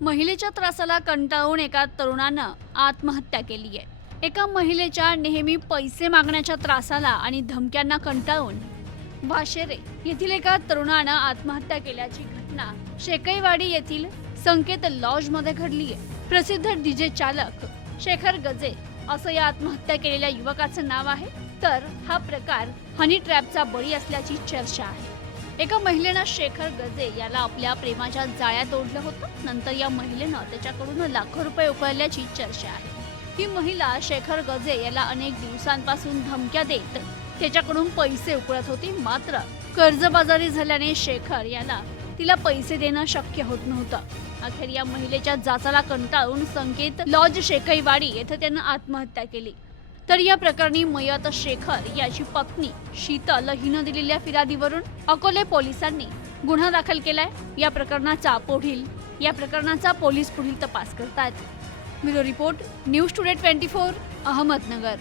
महिलेच्या त्रासाला कंटाळून एका तरुणानं आत्महत्या केली आहे. एका महिलेच्या नेहमी पैसे मागण्याच्या त्रासाला आणि धमक्यांना कंटाळून वाशेरे येथील एका तरुणानं आत्महत्या केल्याची घटना शेकईवाडी येथील संकेत लॉजमध्ये घडली आहे. प्रसिद्ध डीजे चालक शेखर गजे असं या आत्महत्या केलेल्या युवकाचं नाव आहे. तर हा प्रकार हनी ट्रॅपचा बळी असल्याची चर्चा आहे. एका महिलेनं शेखर गजे याला आपल्या प्रेमाच्या जाळ्यात ओढलं होतं. नंतर या महिलेनं त्याच्याकडून लाखो रुपये उकळल्याची चर्चा आहे. ही महिला शेखर गजे याला अनेक दिवसांपासून धमक्या देत त्याच्याकडून पैसे उकळत होती. मात्र कर्जबाजारी झाल्याने शेखर याला तिला पैसे देणं शक्य होत नव्हतं. अखेर या महिलेच्या जाचाला कंटाळून संकेत लॉज शेकईवाडी येथे त्यानं आत्महत्या केली. तर या प्रकरणी मयत शेखर याची पत्नी शीतल हिनं दिलेल्या फिर्यादीवरून अकोले पोलिसांनी गुन्हा दाखल केलाय. या प्रकरणाचा पुढील या प्रकरणाचा पोलीस पुढील तपास करतायत. Bureau report news today twenty four Ahmednagar.